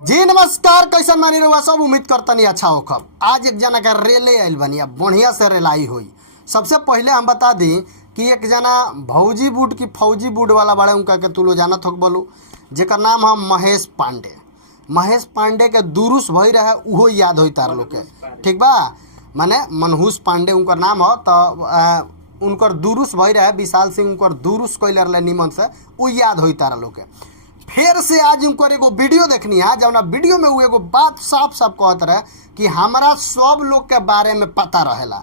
जी नमस्कार, कैसन मानी रहुआ सब। उम्मीद करतनी अच्छा होखब। आज एक जना का रेले आइल बनी, अब बढ़िया से रेलाई हुई। सबसे पहले हम बता दी कि एक जना भौजी बूट की फौजी बूट वाला बड़े उनका के तू लो जानत हो बोलू, जेकर नाम है महेश पांडे। महेश पांडे के दुरुस भई रहे उहो याद होई तार लोग के, ठीक बा। माने मनहूस पांडे उनकर नाम हो, तो उनकर दुरुस भई रहे विशाल सिंह, उनकर दुरुस कैले रहे निमन से, उ याद होई तार लोग के। फिर से आज उनकर एगो वीडियो देखनी है, जब वीडियो में वो एगो बात साफ साफ कहत रहे कि हमारा सब लोग के बारे में पता रहेला।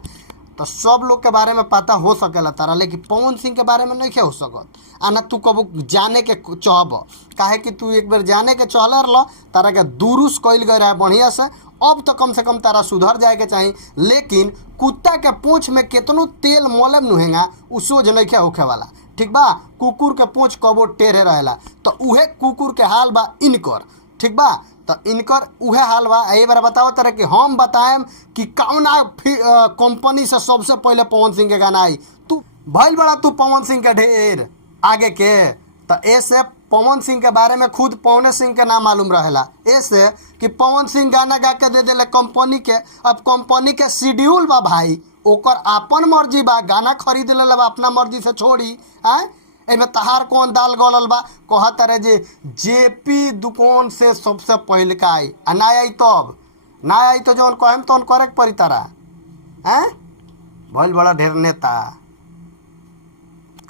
तो सब लोग के बारे में पता हो सकेला तारा, लेकिन पवन सिंह के बारे में नहीं हो सकत। आ ना तू कबो जाने के चाहब, काहे कि तू एक बार जाने के चल रहा तारा के दुरुस कैल गए रहे बढ़िया से। अब तो कम से कम तारा सुधर जाए के चाहिए, लेकिन कुत्ता के पूँछ में कितनो तेल मोलम नुहेगा उ सोझ नहीं होखे वाला, ठीक बा। कुकुर के पूँछ कबो टेढ़े रहेला, तो उहे कुकुर के हाल बा इनकर, ठीक बा। तो इनकर उहे हाल बा। एक बार बताओ तरह कि हम बताएम कि कौना कंपनी से सबसे पहले पवन सिंह के गाना आई। तू भइल बड़ा तू पवन सिंह के ढेर आगे के, तो ऐसे पवन सिंह के बारे में खुद पवन सिंह के नाम मालूम रहेला। ऐसे कि पवन सिंह गाना गा के दे दिले कंपनी के। अब कंपनी के शेड्यूल बा भाई, ओकर अपन मर्जी बा, गाना खरीद ले बा अपना मर्जी से छोड़ी। हैं एमे तहार कौन दाल गलल बा। कहत रहे जे जेपी दुकान से सबसे पहले का आई, आ ना आई तब ना आई तो जौन कहम तौन करे के पड़ी तारा। हैं भइल बड़ा ढेर नेता,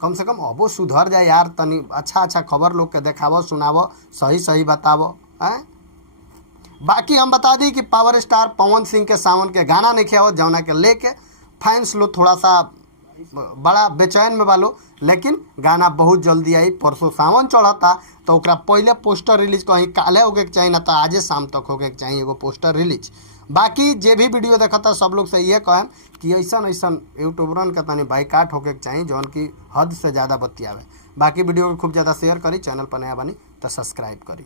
कम से कम अबो सुधर जाए यार। तनी अच्छा अच्छा खबर लोग के देखावो, सुनावो, सही सही बतावो। हैं बाकी हम बता दी कि पावर स्टार पवन सिंह के सावन के गाना नहीं खेवो, जौना के लेके फैंस लोग थोड़ा सा बड़ा बेचैन में बालो। लेकिन गाना बहुत जल्दी आई, परसों सावन चढ़ता, तो ओकरा पहले पोस्टर रिलीज कहीं काले होके के चाहिए, ना तो आजे शाम तक होके के चाहिए एगो पोस्टर रिलीज। बाकी जे भी वीडियो देखता सब लोग से ये कहम कि ऐसा यूट्यूबरन का तनी बाइकाट होके के चाहिए, जौन की हद से ज़्यादा बतियावे। बाकी वीडियो को खूब ज़्यादा शेयर करी, चैनल पर नया बनी तो सब्सक्राइब करी।